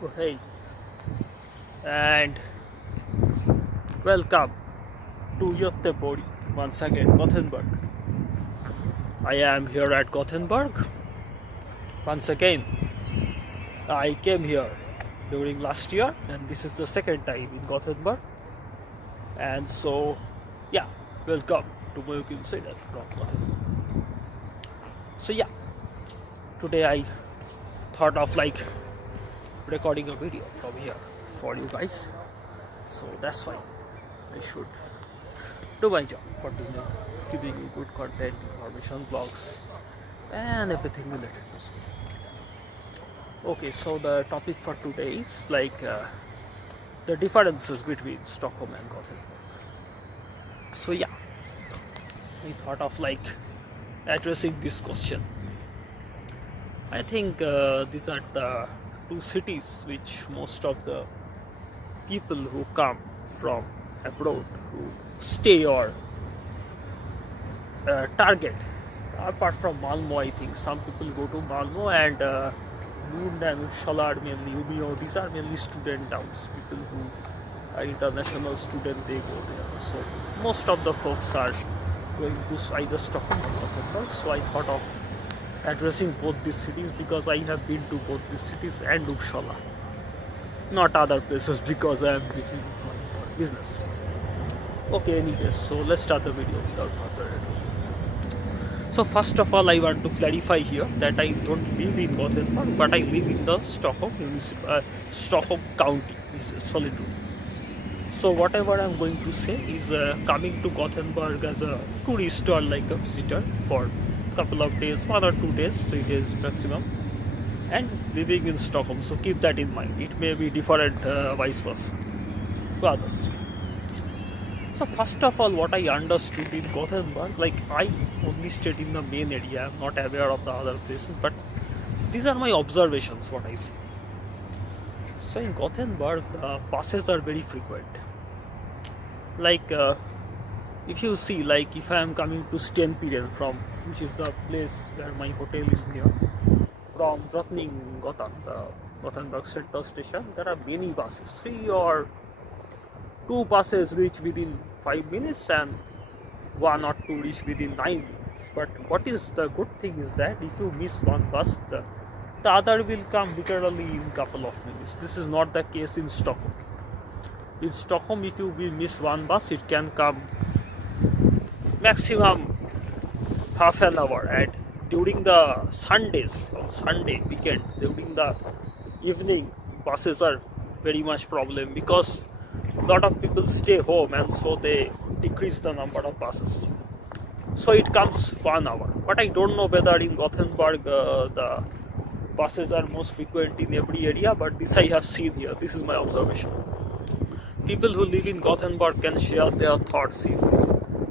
Oh, hey, and welcome to Gothenburg once again, Gothenburg. I am here at Gothenburg once again. I came here during last year, and this is the second time in Gothenburg. And so, yeah, welcome to Sweden from Gothenburg. So, yeah, today I thought of recording a video from here for you guys. So that's why I should do my job for giving you good content, information, blogs, and everything related to Sweden. Okay, so the topic for today is the differences between Stockholm and Gothenburg. So yeah, I thought of addressing this question. I think these are the two cities which most of the people who come from abroad, who stay or target. Apart from Malmo, I think some people go to Malmo, and Lund and Uppsala are mainly Umeå. These are mainly student towns. People who are international student, they go there. So most of the folks are going to either Stockholm or Gothenburg. So I thought of addressing both these cities because I have been to both these cities and Uppsala, not other places because I am busy with my business. Okay, anyways, so let's start the video without further ado. So first of all, I want to clarify here that I don't live in Gothenburg, but I live in the Stockholm County, is Solitude. So whatever I'm going to say is coming to Gothenburg as a tourist or like a visitor for couple of days, 1 or 2 days, 3 days maximum, and living in Stockholm. So keep that in mind. It may be different vice versa to others. So first of all, what I understood in Gothenburg, I only stayed in the main area. I'm not aware of the other places, but these are my observations, what I see. So in Gothenburg, buses are very frequent. If you see, if I am coming to Stenpiren from, which is the place where my hotel is near, from Drottninggatan, the Gothenburg Central Station, there are many buses. 3 or 2 buses reach within 5 minutes, and 1 or 2 reach within 9 minutes. But what is the good thing is that if you miss one bus, the other will come literally in couple of minutes. This is not the case in Stockholm. In Stockholm, if you will miss one bus, it can come maximum half an hour, and during the Sundays, on Sunday weekend, during the evening, buses are very much problem because a lot of people stay home, and so they decrease the number of buses. So it comes 1 hour. But I don't know whether in Gothenburg the buses are most frequent in every area, but this I have seen here. This is my observation. People who live in Gothenburg can share their thoughts. If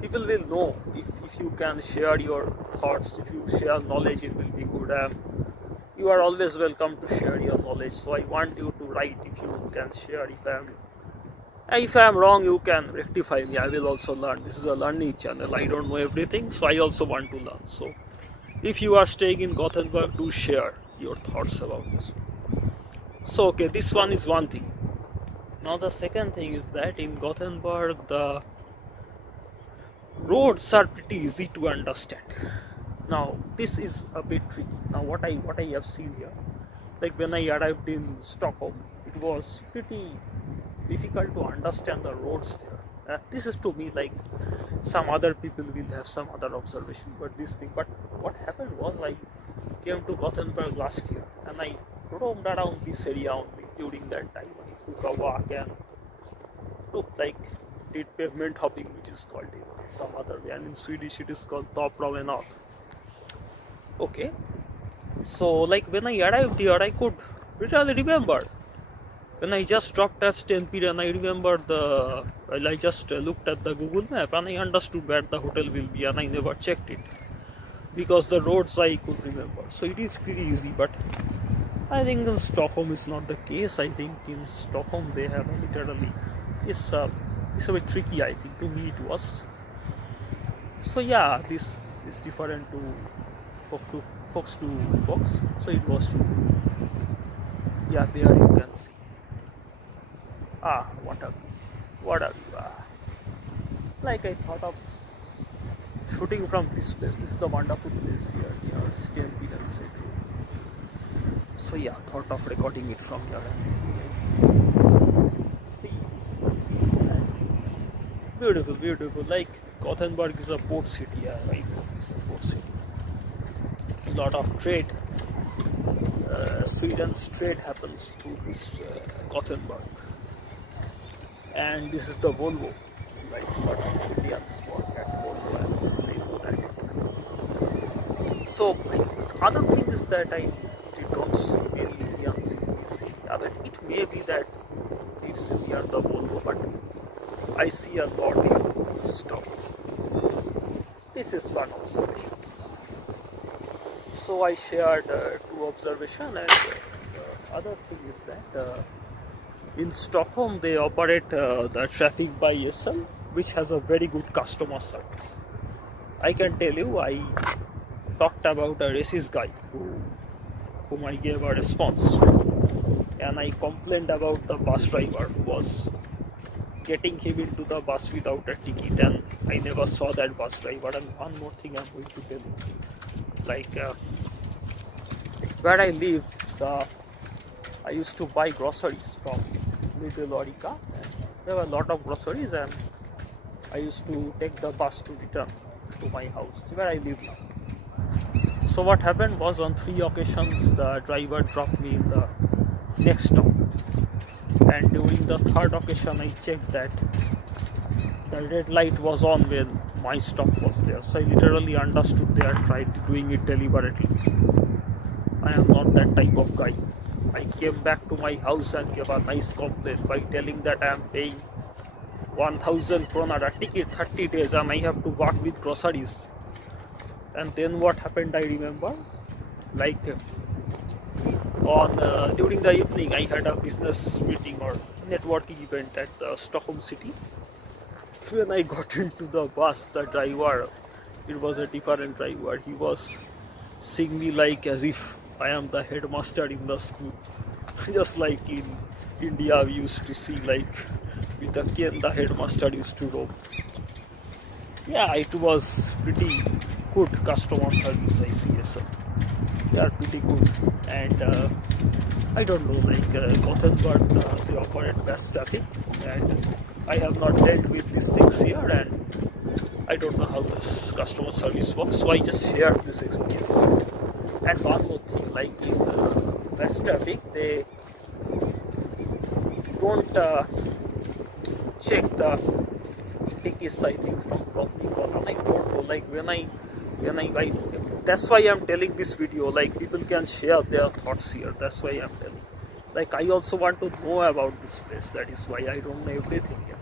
people will know, if you can share your thoughts, if you share knowledge, it will be good. You are always welcome to share your knowledge. So I want you to write if you can share. If I am wrong, you can rectify me. I will also learn. This is a learning channel. I don't know everything, so I also want to learn. So if you are staying in Gothenburg, do share your thoughts about this. So okay, this one is one thing. Now the second thing is that in Gothenburg, the roads are pretty easy to understand. Now this is a bit tricky. Now what I have seen here, when I arrived in Stockholm, it was pretty difficult to understand the roads there. This is to me, some other people will have some other observation, but what happened was I came to Gothenburg last year, and I roamed around this area only during that time. I took a walk and did pavement hopping, which is called in some other way, and in Swedish it is called top-promenade. Okay, so when I arrived here, I could literally remember. When I just dropped at Stenpiren, I remember I just looked at the Google map and I understood where the hotel will be, and I never checked it because the roads I could remember. So it is pretty easy, but I think in Stockholm is not the case. I think in Stockholm they have literally, it's a bit tricky, I think. To me it was. So yeah, this is different to folks to folks. So it was true. Yeah, there you can see. What a view. What a view. Like I thought of shooting from this place. This is a wonderful place here near Stockholm and Gothenburg. So yeah, thought of recording it from here and see. Beautiful, beautiful. Like Gothenburg is a port city. Yeah, right. It's a port city. A lot of trade. Sweden's trade happens to this Gothenburg, and this is the Volvo. Like a lot of Indians work at Volvo and they know that. So like, other thing is that I don't see many Indians in this city. I mean, it may be that it's near the Volvo, but I see a lot in Stockholm. This is one observation. So I shared two observations, and the other thing is that in Stockholm they operate the traffic by SL, which has a very good customer service. I can tell you, I talked about a racist guy whom I gave a response, and I complained about the bus driver who was getting him into the bus without a ticket, and I never saw that bus driver. And one more thing I'm going to tell you, like where I live, I used to buy groceries from Little Orica, and there were a lot of groceries, and I used to take the bus to return to my house where I live now. So what happened was, on 3 occasions the driver dropped me in the next stop, and during the 3rd occasion I checked that the red light was on when my stop was there. So I literally understood they are trying doing it deliberately. I am not that type of guy. I came back to my house and gave a nice complaint by telling that I am paying 1000 krona a ticket 30 days and I have to work with groceries. And then what happened, I remember, like on during the evening I had a business meeting or networking event at the Stockholm city. When I got into the bus, the driver, it was a different driver, he was seeing me like as if I am the headmaster in the school. Just like in India we used to see, like with the cane the headmaster used to roam. Yeah, it was pretty good customer service, I see. So they are pretty good, and I don't know, like Gothenburg, they operate best traffic, and I have not dealt with these things here, and I don't know how this customer service works, so I just shared this experience. And one more thing, like in best traffic, they don't check the tickets, I think, from Stockholm. I don't know, like when I that's why I'm telling this video, like people can share their thoughts here, that's why I'm telling. Like I also want to know about this place, that is why I don't know everything here.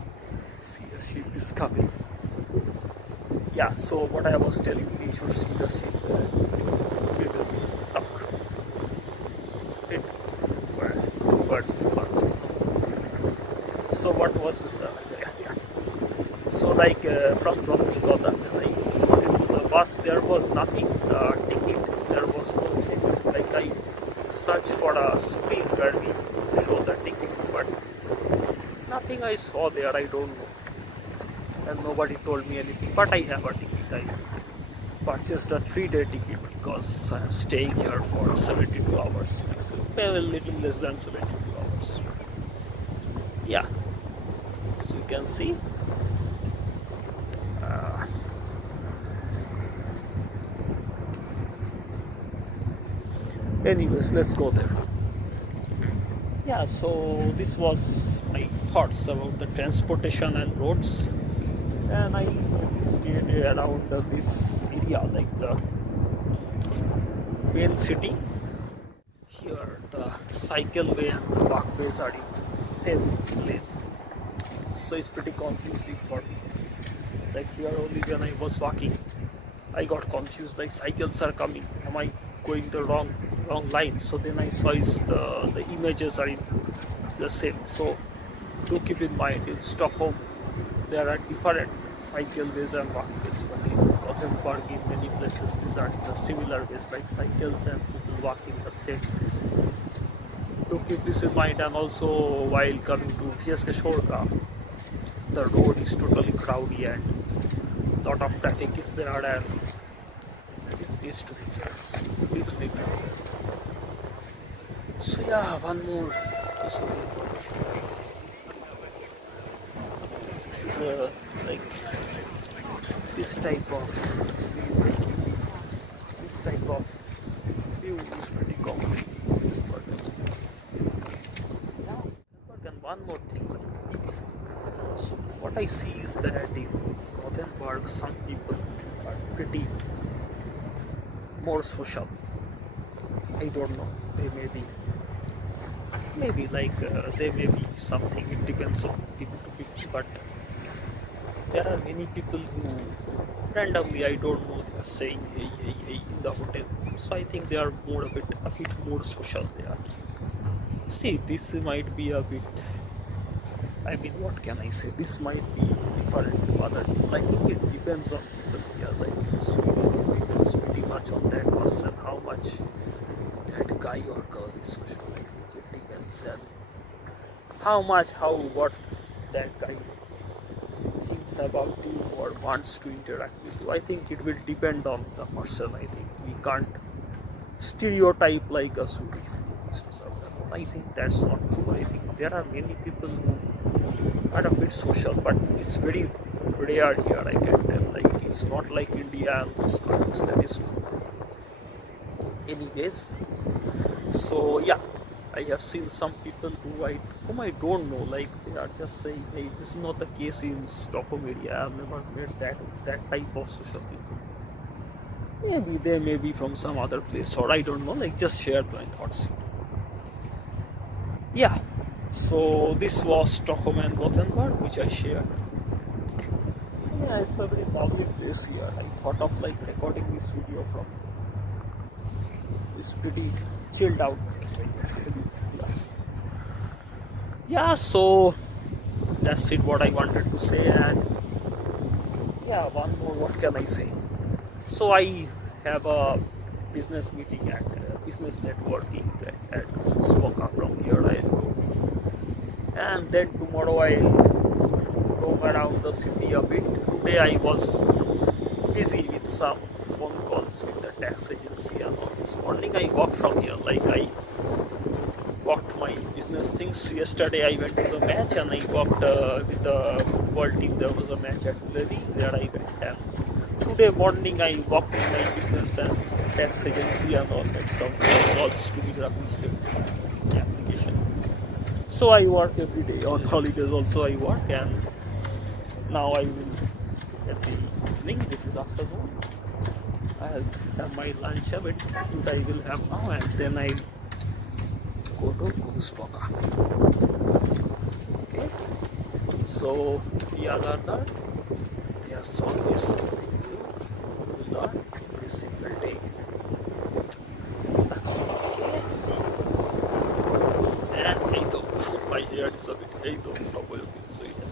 See, a ship is coming. Yeah, so what I was telling you, you should see the ship. We will talk. It were 2 birds with 1 stone. So what was it? So like from Stockholm Gothenburg, the bus, there was nothing, ticket, there was no thing. Like I searched for a screen where we show the ticket, but nothing I saw there, I don't know. And nobody told me anything, but I have a ticket. I purchased a 3-day ticket because I am staying here for 72 hours. Well, a little less than 72 hours. Yeah, so you can see. Anyways, let's go there. Yeah, so this was my thoughts about the transportation and roads, and I stayed around this area, like the main city. Here the cycleway and the walkways are in same lane, so it's pretty confusing for me. Like here only when I was walking, I got confused, like cycles are coming, am I going the wrong line? So then I saw the images are in the same. So do keep in mind, in Stockholm there are different cycleways and walkways, but in Gothenburg, in many places, these are the similar ways, like cycles and people walking the same place. to keep this in mind. And also while coming to Fiesca Shorka, the road is totally crowded and lot of traffic is there, and it needs to be careful. It needs to be careful. So yeah, one more piece of information. This is a like this type of view is pretty common. But then one more thing, so what I see is that in Gothenburg some people are pretty more social. I don't know, they may be there may be something, it depends on people to people, but there are many people who randomly, I don't know, they are saying hey hey hey in the hotel. So I think they are a bit more social there. See, this might be a bit, I mean, what can I say, this might be different to other people. I think it depends on people here, like so it depends pretty much on that person, how much that guy or girl is social. I think it depends, and what that guy thinks about you or wants to interact with you. I think it will depend on the person. I think we can't stereotype like a Swedish. I think that's not true. I think there are many people who are a bit social, but it's very rare here, I can tell. Like it's not like India and those countries, that is true. Anyways, so yeah, I have seen some people whom I don't know, like they are just saying, hey, this is not the case in Stockholm area. I've never met that type of social people. Maybe they may be from some other place, or I don't know, like just share my thoughts. Yeah, so this was Stockholm and Gothenburg, which I shared. Yeah, it's a very lovely place here. I thought of like recording this video from, it's pretty chilled out. Yeah, so that's it what I wanted to say. And yeah, one more, what can I say? So I have a business meeting at business networking at Spoka. From here I'll go, and then tomorrow I'll roam around the city a bit. Today I was busy with some phone calls with the tax agency, and all. This morning I walked from here, like I walked my business things. Yesterday I went to the match and I walked with the football team. There was a match at Living, there I went, and today morning I walked with my business and tax agency and all that, some phone calls to be the application. So I work every day. On holidays also I work, and now I will at the evening, this is afternoon, I'll have my lunch, a bit food I will have now, and then I go to Kungsbacka. Okay, so the other that there's always something new to learn every single day. That's okay. And hej då, my hair is a bit hej då from Sweden.